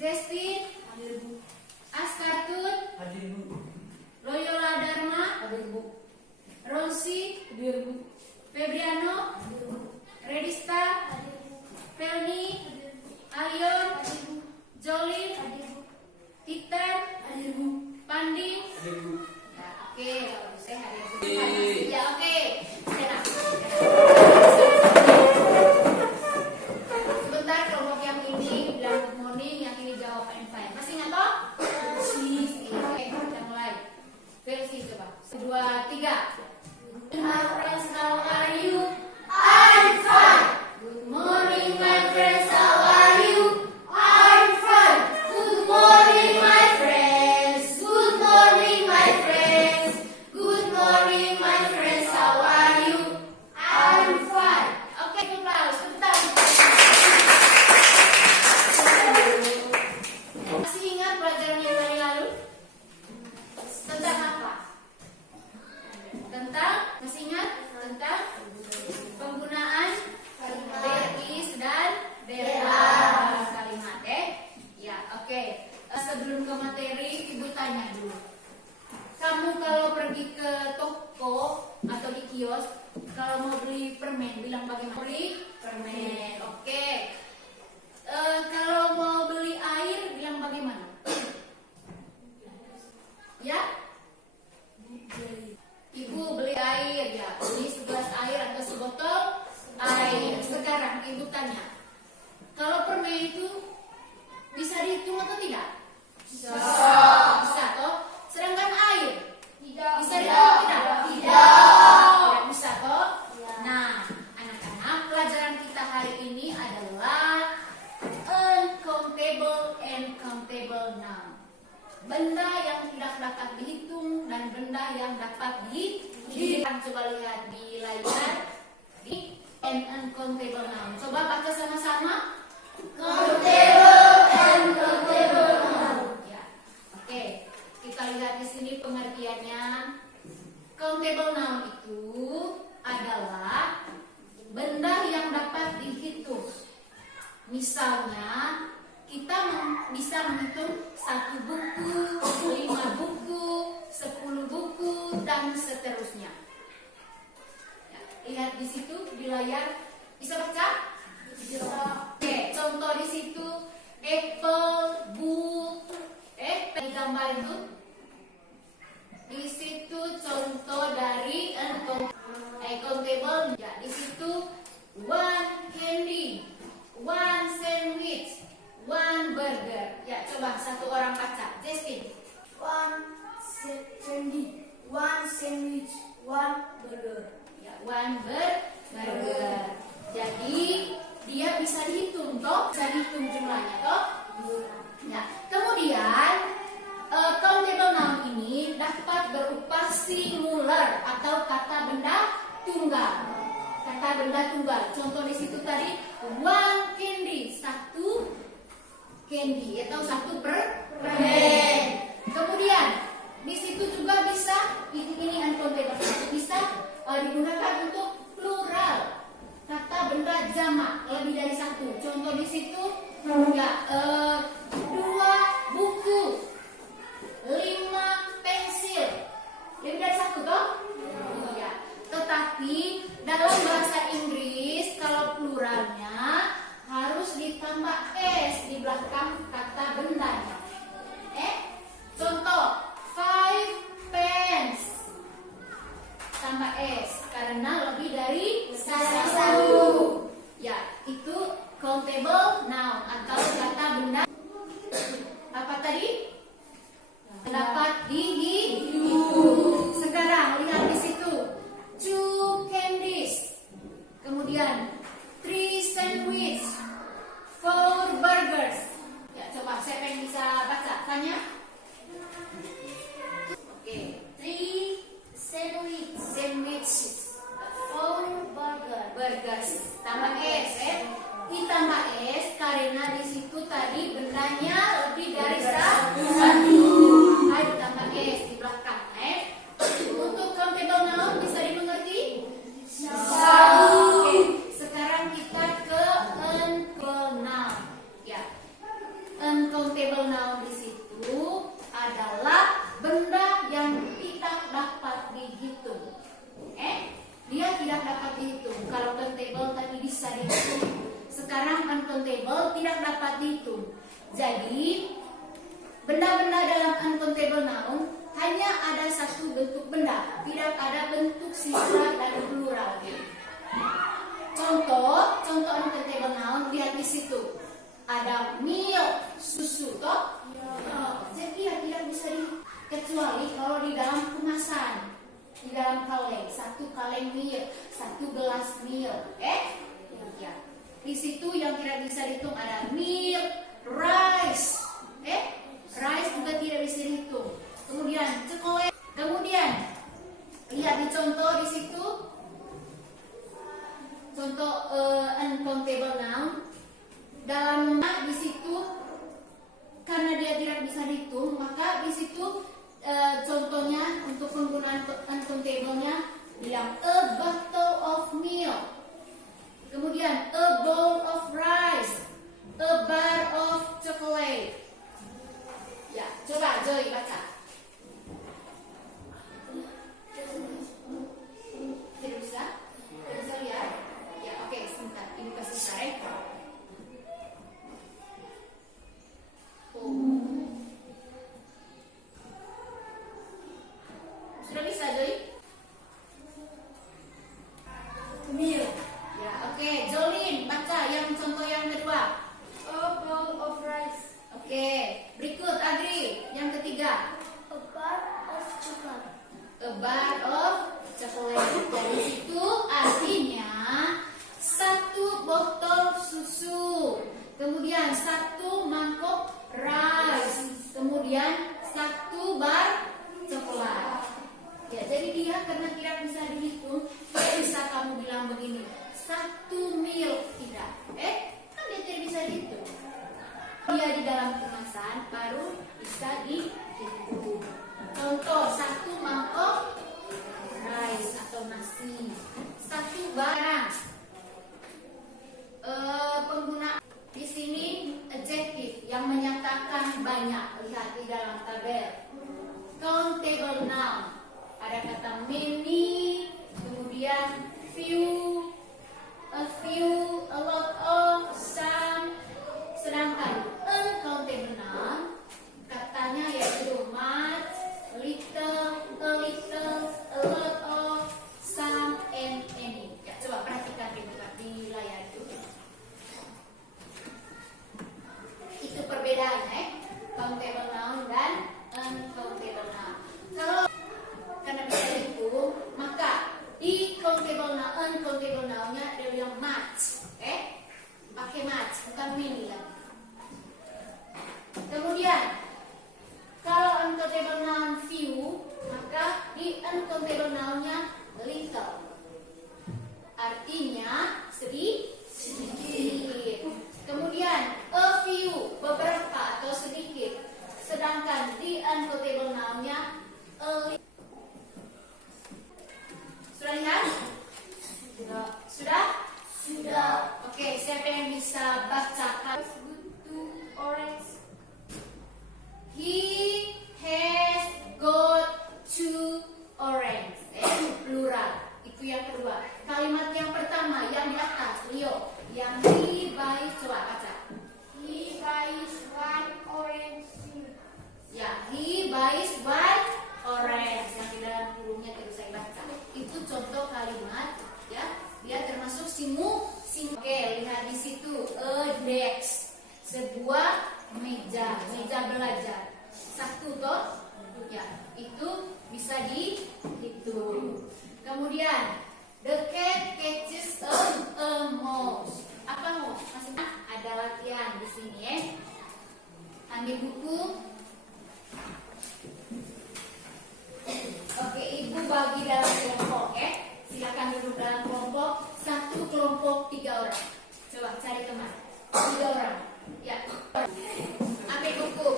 Justin, Hadir Bu. Askartun, Hadir Bu. Loyola Dharma, Hadir Bu. Ronsi, Hadir Bu. Febriano, Hadir Bu. Redista, Hadir Bu. Felni, Hadir Bu. Alion, Hadir Bu. Jolin, Hadir Bu. Titan, Hadir Bu. Pandi. Hadir Bu. Nah, oke, kalau saya hadir. Oke. Ya, oke. Senang. Sebentar, kelompok yang ini bilang good morning, yang ini jawab I'm fine. Masih ingat toh? Oke, kita mulai. Versi coba. 2, 3. Hi friends, how are you? I'm fine. Good morning, my friends, how are you? I'm fine. Good morning, my friends. Good morning, my friends. Good morning, my friends, how are you? I'm fine. Oke, applause. Sebentar. Masih ingat pelajaran yang kali lalu? Tentang apa? Tentang, masih ingat? Tentang penggunaan there is dan there are kalimat, ya, oke. Sebelum ke materi, ibu tanya dulu. Kamu kalau pergi ke toko atau di kios, kalau mau beli permen, bilang bagaimana? Beli permen, oke. Kalau mau beli air, bilang bagaimana? Ya? Ibu beli air, ya. Beli segelas air atau sebotol air. Sekarang ibu tanya, kalau permen itu bisa dihitung atau tidak? Bisa. Bisa toh? Sedangkan air Tidak. bisa dihitung atau tidak? Tidak bisa toh? Nah, anak-anak, pelajaran kita hari ini adalah uncountable and countable noun. Benda yang tidak dapat dihitung dan benda yang dapat dihitung. Coba lihat di layar di uncountable noun. Coba baca sama-sama. Countable and countable noun. Ya, oke. Kita lihat di sini pengertiannya. Countable noun itu adalah benda yang dapat dihitung. Misalnya, kita bisa menghitung 1 buku, 5 buku, 10 buku, dan seterusnya. Ya, lihat di situ di layar, bisa baca? Bisa. Oke, contoh di situ apple, book, di gambar itu. Di situ contoh dari uncountable. Ya, di situ 1 candy, 1 sandwich, 1 burger. Ya, coba satu orang baca. Justin. 1 candy, 1 sandwich, 1 burger. Ya, 1 burger. Jadi dia bisa dihitung toh, bisa dihitung jumlahnya toh. Ya, kemudian countable noun ini dapat berupa singular atau kata benda tunggal. Kata benda tunggal. Contoh di situ tadi 1 candy, 1 candy atau 1 permen. Kemudian di situ juga bisa ini uncountable, bisa digunakan untuk plural. Kata benda jamak lebih dari 1. Contoh di situ ya 2 buku, 5 pensil. Lebih dari 1 toh? Ya. Tetapi dalam bahasa Inggris kalau pluralnya harus ditambah s di belakang kata bendanya. Contoh 5 pens tambah s karena lebih dari 1. Ya, itu countable noun atau kata benda apa tadi? Dapat dihitung. Sekarang lihat di situ 2 candies, kemudian 3 sandwich, 4 burgers. Ya, coba siapa yang bisa baca? Tanya. Oke, 3 sandwiches, 4 burgers. Tambah s, ditambah s karena di situ tadi bendanya lebih dari 1. Ayo tambah s di belakang. Untuk countable noun bisa dimengerti? Bisa. Oke, sekarang kita ke uncountable noun. Ya, uncountable countable noun di situ adalah benda yang tidak dapat dihitung. Dia tidak dapat dihitung. Kalau countable tadi bisa dihitung. Sekarang uncountable tidak dapat dihitung. Jadi benda-benda dalam uncountable noun hanya ada satu bentuk benda, tidak ada bentuk singular dan plural. Contoh uncountable noun lihat di situ. Ada milk, susu, toh? Jadi ya tidak bisa kecuali kalau di dalam kemasan, di dalam kaleng, satu kaleng milk, satu gelas milk, ya. Di situ yang tidak bisa dihitung ada milk, rice, rice juga tidak bisa dihitung. Kemudian coklat. Kemudian lihat di contoh di situ, contoh uncountable noun. Dalam di situ karena dia tidak bisa dihitung, maka di situ contohnya untuk penggunaan uncountable-nya bilang a bottle of milk, kemudian a bowl of rice, a bar of chocolate. Ya, coba Joy baca. Tidak bisa? Tidak bisa lihat? Ya, oke, sebentar. Ibu kasih saya. Sudah bisa, Joy? Milk. Ya, oke. Jolin, baca yang contoh yang kedua. A bowl of rice. Oke. Berikut, Adri, yang ketiga. A bar of chocolate. A bar of chocolate. Dari situ artinya satu botol susu, kemudian satu mangkok rice, kemudian satu bar coklat. Ya, jadi dia karena tidak bisa dihitung, tidak bisa kamu bilang begini, satu milk, tidak. Kan dia tidak bisa dihitung. Dia di dalam kemasan baru bisa dihitung. Contoh, satu mangkok rice atau nasi, satu barang. Penggunaan di sini adjective yang menyatakan banyak. Lihat di dalam tabel. Countable noun. Ada kata many, kemudian few, a few, a lot of, some. Sedangkan uncountable noun katanya yaitu much, little, a lot of, some, and any. Ya, coba perhatikan di layar itu. Itu perbedaannya, countable noun dan uncountable noun. Kalau karena bisa dihitung, maka di countable noun, uncountable noun-nya dia bilang much, pakai much, bukan many lagi. Kemudian kalau uncountable noun few, maka di uncountable noun-nya little, artinya sedikit. Kemudian a few, beberapa atau sedikit, sedangkan di uncountable noun-nya a little. Sudah lihat? Sudah? Sudah. Oke, siapa yang bisa bacakan? Orange. He has got two orange. Plural. Itu yang kedua. Kalimat yang pertama yang di atas, Leo. Yang he buys, coba baca. He buys one orange. Ya, he buys one orange. Yang di dalam kurungnya tidak saya baca. Itu contoh kalimat, ya. Dia termasuk simu. Oke, lihat di situ a desk, sebuah meja belajar. Satu toh, ya, itu bisa dihitung. Kemudian the cat catches a mouse. Apa mouse? Maksudnya ada latihan di sini ya. Ambil buku. Oke, ibu bagi dalam kelompok ya. Silakan duduk dalam kelompok. Satu kelompok 3 orang. Coba cari teman. 3 orang. Ya. Ambil buku.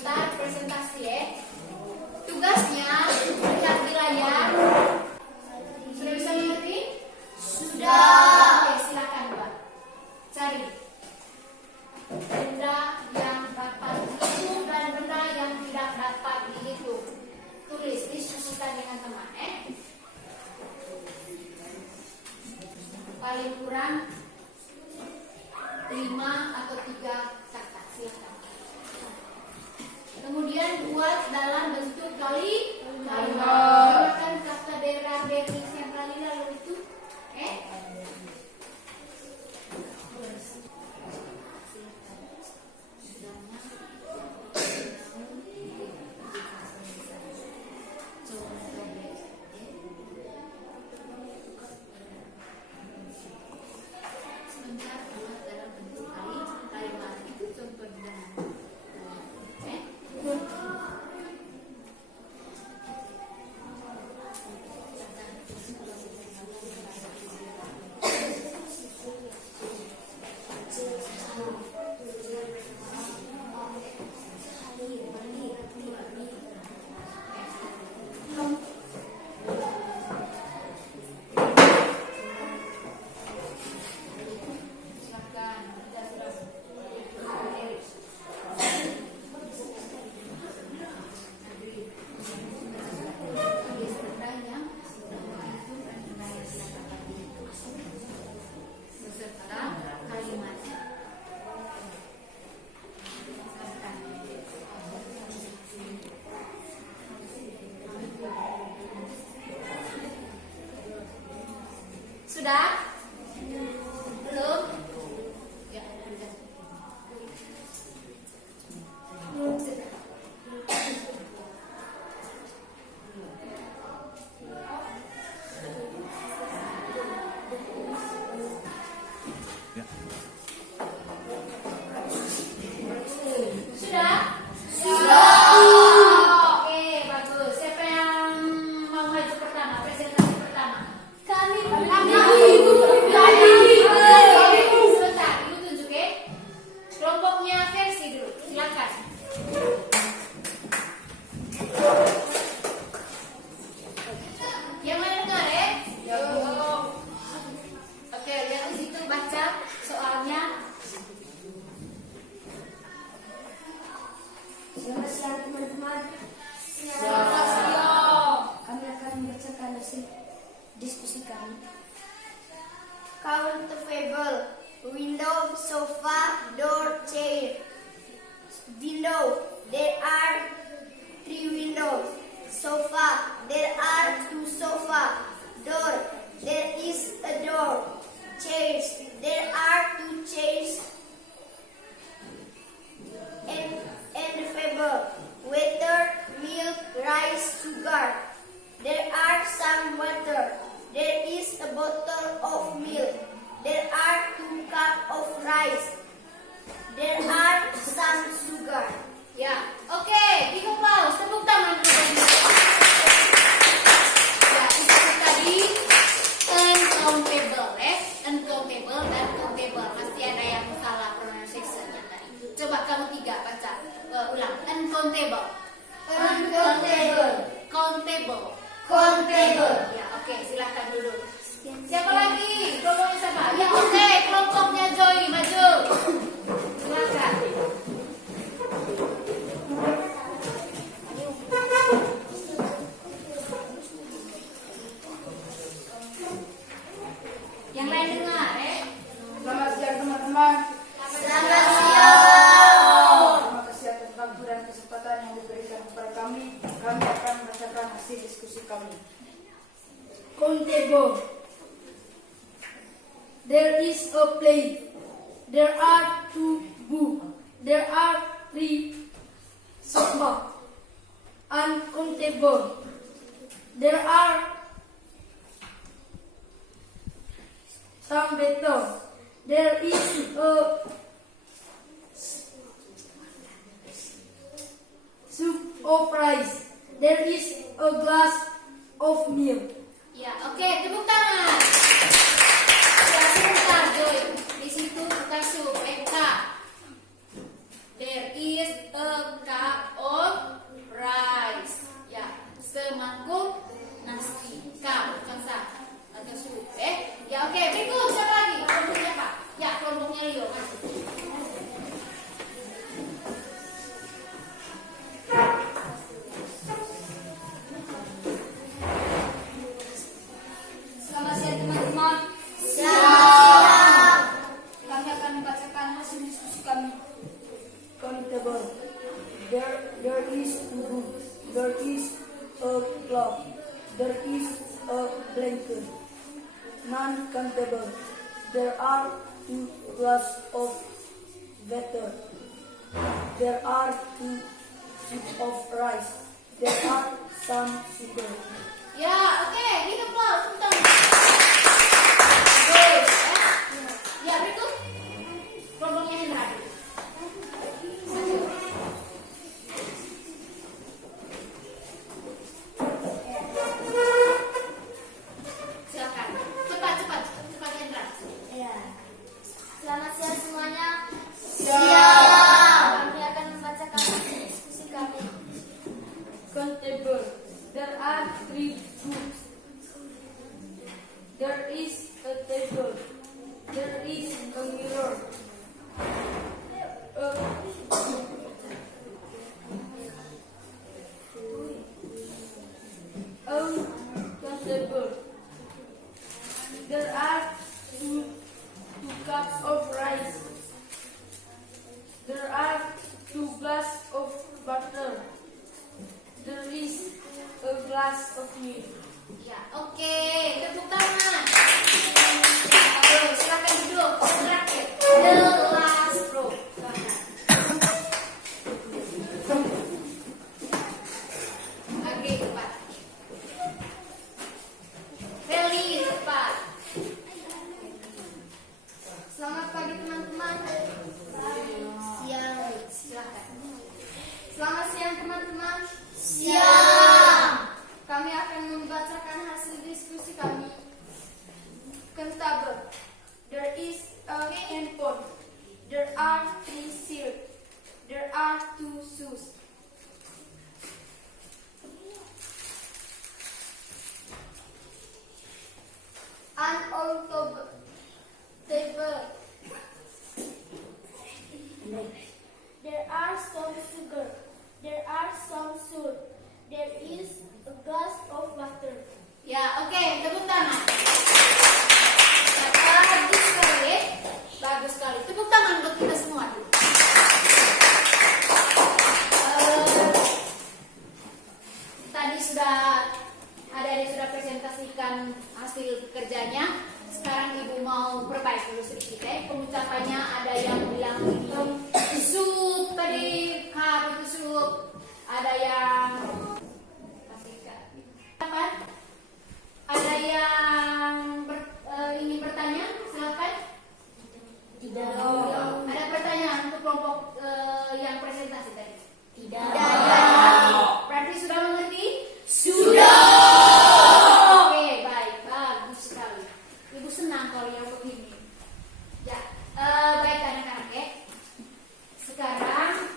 Ntar presentasi ya. Tugasnya lihat di layar. Sudah bisa mengerti? Sudah. Oke, silakan Pak. Cari. dengan teman, paling kurang 5 atau 3 kata, silakan. Kemudian buat dalam bentuk kalimat. Silakan kata daerah Berlin yang kali lalu itu, sudah? Belum? Ya, sudah. Sudah? Oke, bagus. Siapa yang mau maju pertama? Presentasi pertama. Kami. Sebentar, Ibu tunjuk ya. Kelompoknya versi dulu. Silakan. Yang mana dengar ya? Oke, lihat di situ baca soalnya. Selamat siang teman-teman. Selamat siang. Kami akan membacakan hasil diskusi kami. Countable, window, sofa, door, chair. Window, there are 3 windows. Sofa, there are 2 sofa. Door, there is a door. Chairs, there are 2 chairs. And the fable, water, milk, rice, sugar. There are some water. There is a bottle of milk. There are 2 cups of rice. There are some sugar. Ya, oke, give applause, tepuk tangan dulu. Ya, itu tadi uncountable, uncountable dan countable. Masih ada yang salah pronunciation-nya tadi. Coba kamu 3 baca, ulang. Uncountable, Uncountable. countable. Countable. Ya, oke, silakan dulu. Siapa lagi? Kelompoknya siapa? Ya, oke, kelompoknya Joy, maju. Silakan. Yang lain dengar, Selamat siang teman-teman. Selamat siang. Terima kasih atas waktu dan kesempatan yang diberikan kepada kami. Kami akan membacakan hasil diskusi kami. Countable. There is a plate. There are 2 books. There are 3 sofa. Uncountable. There are some better. There is a soup of rice. There is a glass of milk. ya, oke, tepuk tangan. Ya, sebentar, Joy. Di situ bukan sup, cup. There is a cup of rice. Ya, semangkuk nasi. Cup, bukan sah. Atau sup, Ya, oke, berikut siapa lagi? Kelompoknya apa? Ya, kelompoknya Leo, masuk. There is a clock. There is a blanket. None countable. There are 2 glasses of water. There are 2 sheets of rice. There are some sugar. Ya, oke, ini applause, tepuk tangan. Bagus, ya. Ya, berikut kelompoknya Hendra. Silakan, cepat Hendra. Ya. Selamat siang semuanya. Siap. Kami akan membacakan diskusi kami. Countable. There are 3 books. There is a table. There is a mirror. Countable. There are 2 cups of rice. There are 2 glasses of butter. There is a glass of milk. Ya, oke, tepuk tangan. Ayo, silakan duduk. Terakhir, the last row. Silakan. Oke, cepat. Feli, cepat. Selamat pagi teman-teman. Siang. Silakan. Selamat siang teman-teman. Siang. Kami akan membacakan hasil diskusi kami. Countable. There is a handphone. There are 3 shirts. There are 2 shoes. Uncountable. There are some sugar. There are some salt. There is a glass of water. Ya, oke, tepuk tangan. Bagus sekali. Bagus sekali. Tepuk tangan untuk kita semua. Tadi adik-adik sudah presentasikan hasil kerjanya. Sekarang ibu mau perbaiki dulu sedikit pengucapannya. Ada yang bilang ini sup tadi, cup itu sup. Ada yang ada yang ingin bertanya, silakan. Tidak. Ada pertanyaan untuk kelompok yang presentasi tadi? Tidak. Berarti sudah mengerti? Sudah. Oke, baik, bagus sekali. Ibu senang kalau yang begini. Ya, baik anak-anak ya. Sekarang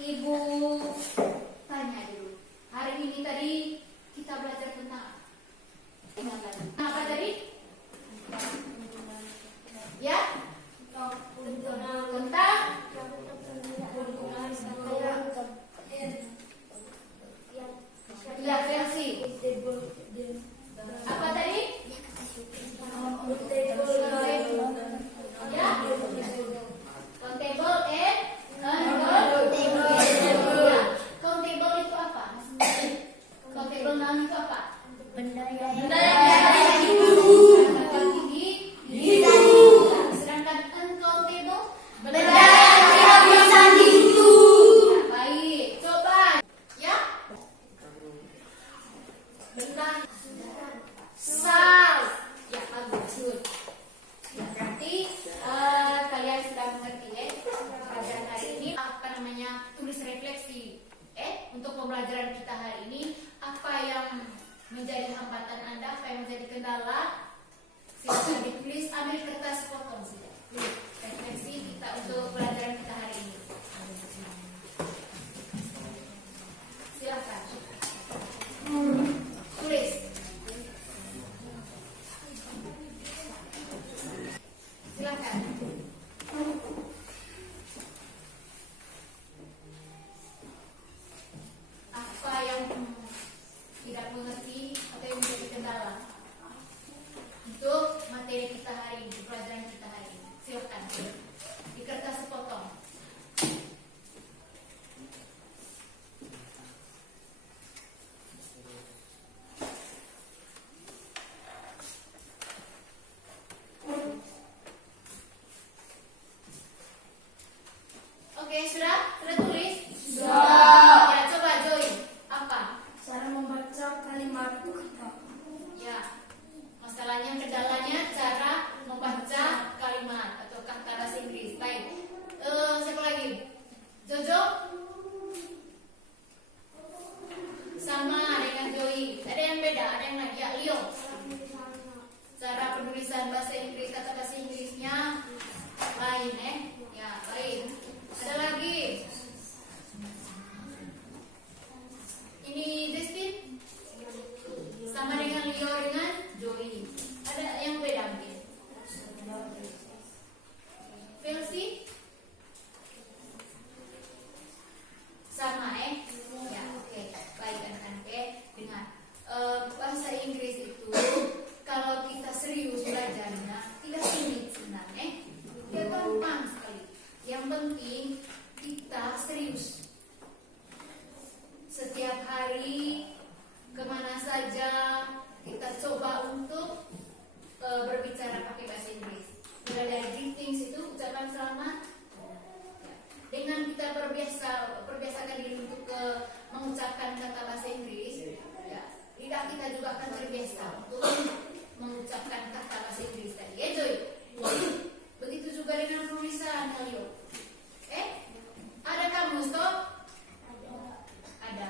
ibu tanya dulu. Hari ini tadi kita belajar tentang apa tadi? Ya? Tentang ya, versi. Apa tadi? Ya? Countable and uncountable. Ya. Countable itu apa? Countable noun itu apa? Benda Sedangkan ini sedangkan uncountable benda yang tidak bisa dihitung. Ya, baik. Coba ya. Benda sal. Ya, bagus. Good. Ya, berarti kalian sudah mengerti ya pelajaran hari ini apa namanya tulis refleksi untuk pembelajaran kita hari ini, apa yang menjadi hambatan Anda, apa yang menjadi kendala, silakan ditulis, ambil kertas, potong sudah. Refleksi kita untuk pelajaran kita hari ini. Silakan. Tulis. Silakan. Apa yang tidak mengerti atau yang menjadi kendala untuk materi kita hari ini, pelajaran kita hari ini. Silakan di kertas sepotong. serius. Setiap hari, kemana saja, kita coba untuk berbicara pakai bahasa Inggris. Mulai dari greetings itu ucapan selamat. Dengan kita perbiasakan diri untuk mengucapkan kata bahasa Inggris, ya, lidah kita juga akan terbiasa untuk mengucapkan kata bahasa Inggris tadi. Ya, Joy. Begitu juga dengan penulisan, Elio. Ada kamus toh? Ada.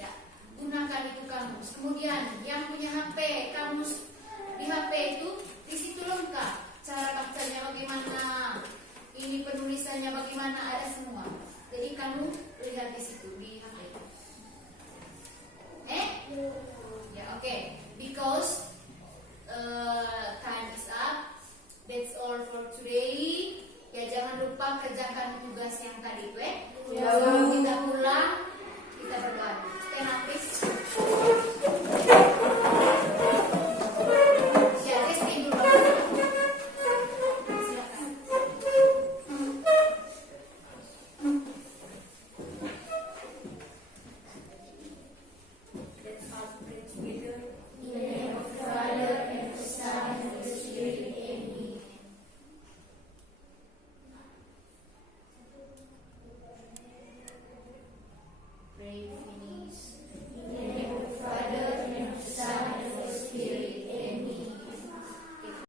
Ya. Gunakan itu kamus. Kemudian yang punya HP, kamus di HP itu di situ lengkap. Cara bacanya bagaimana, ini penulisannya bagaimana, ada semua. Jadi kamu lihat di situ.